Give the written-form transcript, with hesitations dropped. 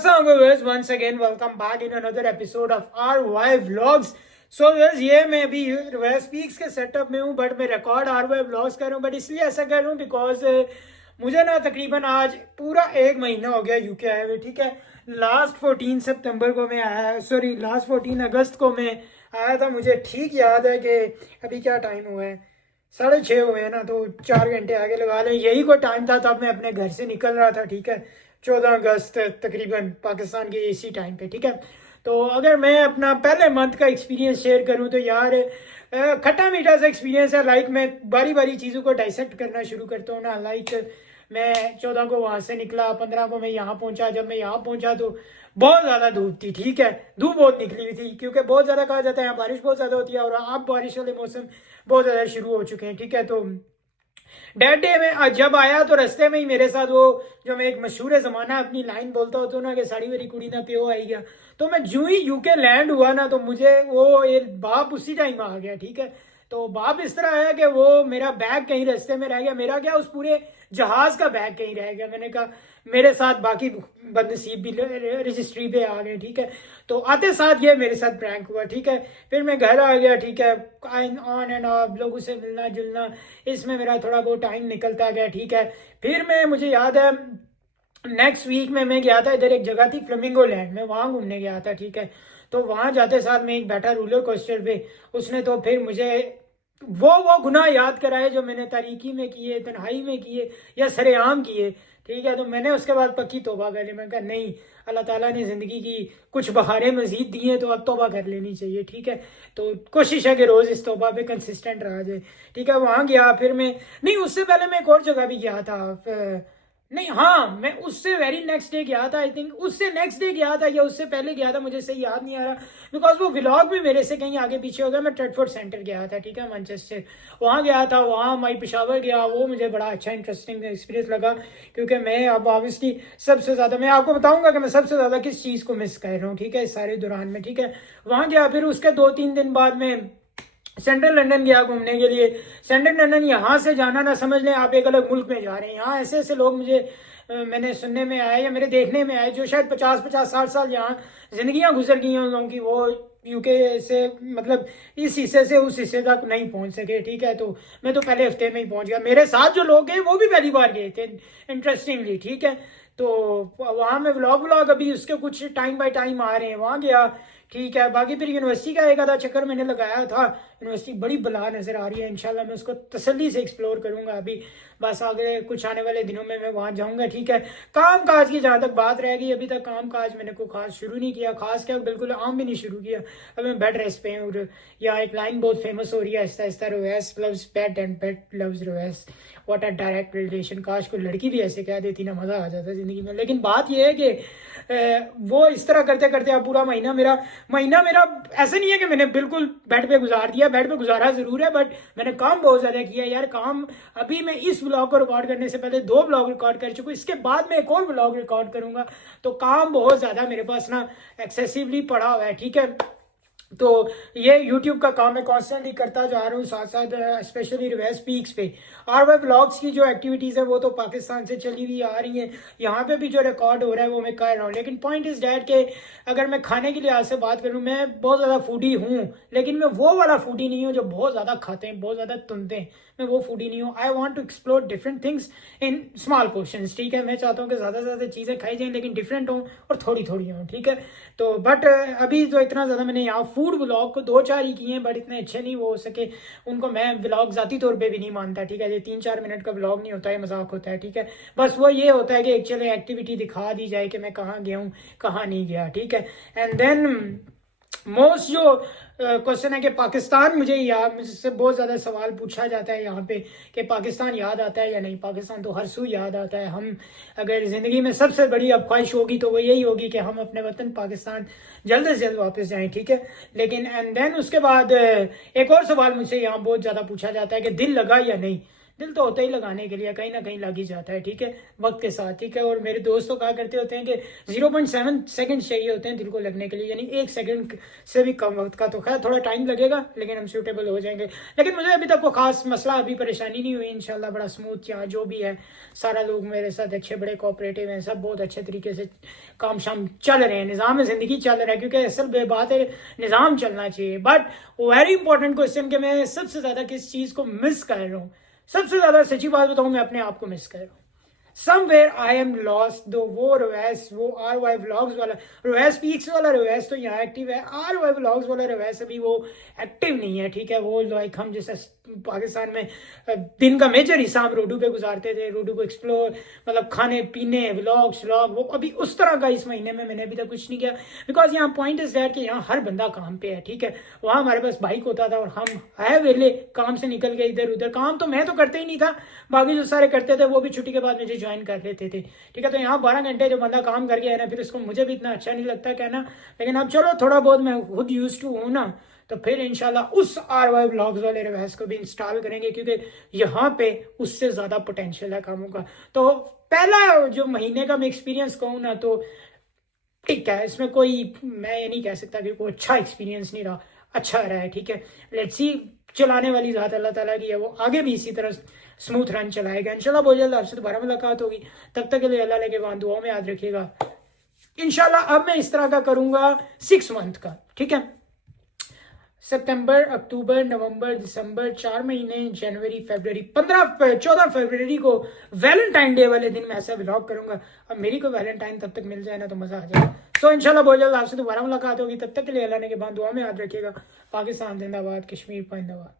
Assalamualaikum once again, welcome back in another episode of RY Vlogs. So guys, ये मैं अभी royal speaks के setup में हूँ, बट मैं रिकॉर्ड RY Vlogs कर रहा हूँ. बट इसलिए ऐसा कर रहा हूँ बिकॉज मुझे ना तकरीबन आज पूरा एक महीना हो गया यूके आए हुए. ठीक है, लास्ट 14 सितंबर को मैं आया, सॉरी लास्ट 14 अगस्त को मैं आया था. मुझे ठीक याद है कि अभी क्या टाइम हुआ है, 6:30 हुए हैं ना, तो 4 घंटे आगे लगा लें. यही कोई टाइम था तब मैं अपने घर से निकल रहा था. ठीक है, 14 अगस्त तकरीबन पाकिस्तान के इसी टाइम पे. ठीक है, तो अगर मैं अपना पहले मंथ का एक्सपीरियंस शेयर करूं तो यार खट्टा मीठा सा एक्सपीरियंस है. लाइक मैं बारी बारी चीज़ों को डाइसेक्ट करना शुरू करता हूँ ना. लाइक मैं 14 को वहाँ से निकला, 15 को मैं यहाँ पहुँचा. जब मैं यहाँ पहुँचा तो बहुत ज़्यादा धूप थी. ठीक है, धूप बहुत निकली हुई थी क्योंकि बहुत ज़्यादा कहा जाता है यहाँ बारिश बहुत ज़्यादा होती है, और अब बारिश वाले मौसम बहुत ज़्यादा शुरू हो चुके हैं. ठीक है, तो डेड डे में जब आया तो रास्ते में ही मेरे साथ वो जो मैं एक मशहूर ज़माना अपनी लाइन बोलता होता हूँ ना कि साड़ी वाली कुड़ी ना प्यो आई गया. तो मैं जूं ही यूके लैंड हुआ ना तो मुझे वो ये बाप उसी टाइम आ गया. ठीक है, तो बाप इस तरह आया कि वो मेरा बैग कहीं रास्ते में रह गया. मेरा क्या, उस पूरे जहाज का बैग कहीं रह गया. मैंने कहा मेरे साथ बाकी बदनसीब भी रजिस्ट्री पे आ गए. ठीक है, तो आते साथ ये मेरे साथ प्रैंक हुआ. ठीक है, फिर मैं घर आ गया. ठीक है, ऑन एंड ऑफ लोगों से मिलना जुलना, इसमें मेरा थोड़ा बहुत टाइम निकलता गया. ठीक है, फिर मुझे याद है नेक्स्ट वीक में मैं गया था, इधर एक जगह थी फ्लेमिंगो लैंड में, वहाँ घूमने गया था. ठीक है, तो वहाँ जाते साथ में एक बैठा रोलर कोस्टर पे, उसने तो फिर मुझे वो गुनाह याद कराए जो मैंने तारीकी में किए, तन्हाई में किए या सरेआम किए. ठीक है, तो मैंने उसके बाद पक्की तौबा कर ली. मैंने कहा नहीं, अल्लाह ताला ने ज़िंदगी की कुछ बहारें मजीद दी हैं तो अब तौबा कर लेनी चाहिए. ठीक है, तो कोशिश है कि रोज़ इस तौबा पे कंसिस्टेंट रहा जाए. ठीक है, वहाँ गया. फिर मैं नहीं, उससे पहले मैं एक और जगह भी गया था. नहीं, हाँ, मैं उससे वेरी नेक्स्ट डे गया था. आई थिंक उससे नेक्स्ट डे गया था या उससे पहले गया था, मुझे सही याद नहीं आ रहा बिकॉज वो व्लॉग भी मेरे से कहीं आगे पीछे हो गया. मैं ट्रेडफोर्ड सेंटर गया था. ठीक है, मैनचेस्टर वहाँ गया था. वहाँ माई पेशावर गया. वो मुझे बड़ा अच्छा इंटरेस्टिंग एक्सपीरियंस लगा क्योंकि मैं अब ऑब्वियसली सबसे ज़्यादा मैं आपको बताऊंगा कि मैं सबसे ज़्यादा किस चीज़ को मिस कर रहा हूँ. ठीक है, इस सारे दौरान में. ठीक है, वहाँ गया. फिर उसके 2-3 दिन बाद में सेंट्रल लंदन गया घूमने के लिए. सेंट्रल लंदन यहाँ से जाना ना समझ लें आप एक अलग मुल्क में जा रहे हैं. यहाँ ऐसे ऐसे लोग मुझे मैंने सुनने में आया या मेरे देखने में आए जो शायद 50-50-60 साल यहाँ जिंदगियां गुजर गई हैं उन लोगों की, वो यूके से मतलब इस हिस्से से उस हिस्से तक नहीं पहुंच सके. ठीक है, तो मैं तो पहले हफ्ते में ही पहुंच गया. मेरे साथ जो लोग गए वो भी पहली बार गए थे इंटरेस्टिंगली. ठीक है, तो वहाँ में व्लॉग अभी उसके कुछ टाइम बाय टाइम आ रहे हैं. वहाँ गया. ठीक है, बाकी फिर यूनिवर्सिटी का एक आधा चक्कर मैंने लगाया था. यूनिवर्सिटी बड़ी बला नज़र आ रही है. इंशाल्लाह मैं उसको तसल्ली से एक्सप्लोर करूंगा. अभी बस अगले कुछ आने वाले दिनों में मैं वहाँ जाऊंगा. ठीक है, काम काज की जहाँ तक बात रह गई, अभी तक काम काज मैंने को खास शुरू नहीं किया. खास क्या, बिल्कुल आम भी नहीं शुरू किया. अब मैं बेड रेस्ट पे हूँ. यहाँ एक लाइन बहुत फेमस हो रही है आहिस्ता आहिस्ता, roses loves bed and bed loves roses. What a direct relation. काश कोई लड़की भी ऐसे कह देती ना, मज़ा आ जाता जिंदगी में. लेकिन बात यह है कि वो इस तरह करते करते अब पूरा महीना मेरा ऐसे नहीं है कि मैंने बिल्कुल बेड पे गुजार दिया. बेड पे गुजारा जरूर है, बट मैंने काम बहुत ज्यादा किया यार. काम अभी मैं इस ब्लॉग को रिकॉर्ड करने से पहले 2 ब्लॉग रिकॉर्ड कर चुका हूँ. इसके बाद मैं एक और ब्लॉग रिकॉर्ड करूंगा. तो काम बहुत ज्यादा मेरे पास ना एक्सेसिवली पड़ा हुआ है. ठीक है, तो ये YouTube का काम मैं कॉन्स्टेंटली करता जा रहा हूँ. साथ साथ स्पेशली रिवर्स पीक्स पे RY व्लॉग्स की जो एक्टिविटीज़ है वो तो पाकिस्तान से चली हुई आ रही हैं. यहाँ पे भी जो रिकॉर्ड हो रहा है वो मैं कर रहा हूँ. लेकिन पॉइंट इज़ डैट के अगर मैं खाने के लिहाज से बात करूँ, मैं बहुत ज़्यादा फूडी हूँ, लेकिन मैं वो वाला फूडी नहीं हूँ जो बहुत ज़्यादा खाते हैं, बहुत ज़्यादा तुनते हैं. मैं वो फूडी नहीं हूँ. I want to explore different things in small portions. ठीक है, मैं चाहता हूँ कि ज़्यादा से ज़्यादा चीज़ें खाई जाएँ लेकिन डिफरेंट हों और थोड़ी थोड़ी हों. ठीक है, तो बट अभी तो इतना ज़्यादा मैंने यहाँ फूड ब्लॉग को 2-4 ही किए हैं, बट इतने अच्छे नहीं वो हो सके. उनको मैं ब्लॉग ज़ाती तौर पे भी नहीं मानता. ठीक है, ये 3-4 मिनट का ब्लॉग नहीं होता है, मजाक होता है. ठीक है, बस वो ये होता है कि एक चले एक्टिविटी दिखा दी जाए कि मैं कहाँ गया हूँ कहाँ नहीं गया. ठीक है, एंड देन मोस्ट जो क्वेश्चन है कि पाकिस्तान मुझसे बहुत ज़्यादा सवाल पूछा जाता है यहाँ पे कि पाकिस्तान याद आता है या नहीं. पाकिस्तान तो हर सू याद आता है. हम अगर ज़िंदगी में सबसे बड़ी अब ख्वाहिश होगी तो वो यही होगी कि हम अपने वतन पाकिस्तान जल्द से जल्द वापस जाएं. ठीक है, लेकिन एंड देन उसके बाद एक और सवाल मुझसे यहाँ बहुत ज़्यादा पूछा जाता है कि दिल लगा या नहीं. दिल तो होता ही लगाने के लिए, कहीं ना कहीं लग ही जाता है, ठीक है, वक्त के साथ, ठीक है। और मेरे दोस्त तो कहा करते होते हैं कि 0.7 सेकंड चाहिए होते हैं दिल को लगने के लिए, यानी 1 सेकंड से भी कम वक्त का। तो खैर थोड़ा टाइम लगेगा, लेकिन हम सूटेबल हो जाएंगे। लेकिन मुझे अभी तक कोई खास मसला, अभी परेशानी नहीं हुई, इंशाल्लाह बड़ा स्मूथ यहाँ जो भी है, सारा लोग मेरे साथ अच्छे, बड़े कोऑपरेटिव हैं, सब बहुत अच्छे तरीके से काम शाम चल रहे हैं, निज़ाम ज़िंदगी चल रहा है, क्योंकि असल बात है निज़ाम चलना चाहिए। बट वेरी इंपॉर्टेंट क्वेश्चन कि मैं सबसे ज़्यादा किस चीज़ को मिस कर रहा हूँ, सबसे ज़्यादा सच्ची बात बताऊँ, मैं अपने आप को मिस कर रहा हूँ। Somewhere I am lost. दो वो रवैस, वो आर वाई व्लॉग्स वाला रवैस, स्पीक्स वाला रवैस तो यहाँ एक्टिव है, आर वाई व्लॉग्स वाला रवैस अभी वो एक्टिव नहीं है, ठीक है। वो लाइक हम जैसे पाकिस्तान में दिन का मेजर हिस्सा हम रोडू पे गुजारते थे, रोडू को एक्सप्लोर, मतलब खाने पीने, व्लॉग्स व्लॉग, वो अभी उस तरह का इस महीने में मैंने अभी तक कुछ नहीं किया। बिकॉज यहाँ पॉइंट इज दैट कि यहाँ हर बंदा काम पे है, ठीक है। वहाँ हमारे पास बाइक होता था और हम है वेले काम से निकल गए इधर उधर, काम तो मैं तो करते ही नहीं था, बाकी जो सारे करते थे वो भी छुट्टी के बाद मुझे ज्वाइन कर लेते थे, ठीक है। तो यहाँ 12 घंटे जो बंदा काम करके है ना, फिर उसको मुझे भी इतना अच्छा नहीं लगता कहना, लेकिन अब चलो थोड़ा बहुत मैं खुद यूज टू हूँ ना, तो फिर इंशाल्लाह उस आर वाई व्लॉग्स वाले रिवाइज को भी इंस्टॉल करेंगे, क्योंकि यहाँ पे उससे ज़्यादा पोटेंशियल है कामों का। तो पहला जो महीने का मैं एक्सपीरियंस कहूँ ना, तो ठीक है, इसमें कोई मैं ये नहीं कह सकता कि कोई अच्छा एक्सपीरियंस नहीं रहा, अच्छा रहा है, ठीक है। लेट्स सी, चलाने वाली ज़ात अल्लाह ताला की है, वो आगे भी इसी तरह स्मूथ रन चलाएगा इंशाल्लाह। बहुत जल्द आपसे दोबारा मुलाकात होगी, तब तक के लिए अल्लाह लेके वहाँ दुआओं में याद रखिएगा इंशाल्लाह। अब मैं इस तरह का करूँगा 6 मंथ का, ठीक है, सितंबर, अक्टूबर, नवंबर, दिसंबर, 4 महीने, जनवरी, फरवरी, 14 फरवरी को वैलेंटाइन डे वाले दिन मैं ऐसा व्लॉग करूंगा। अब मेरी को वैलेंटाइन तब तक मिल जाए ना तो मजा आ जाएगा। सो इंशाल्लाह बहुत जल्द आपसे दोबारा मुलाकात होगी, तब तक के लिए अल्लाह ने के बाद दुआ में याद रखिएगा। पाकिस्तान जिंदाबाद, कश्मीर जिंदाबाद।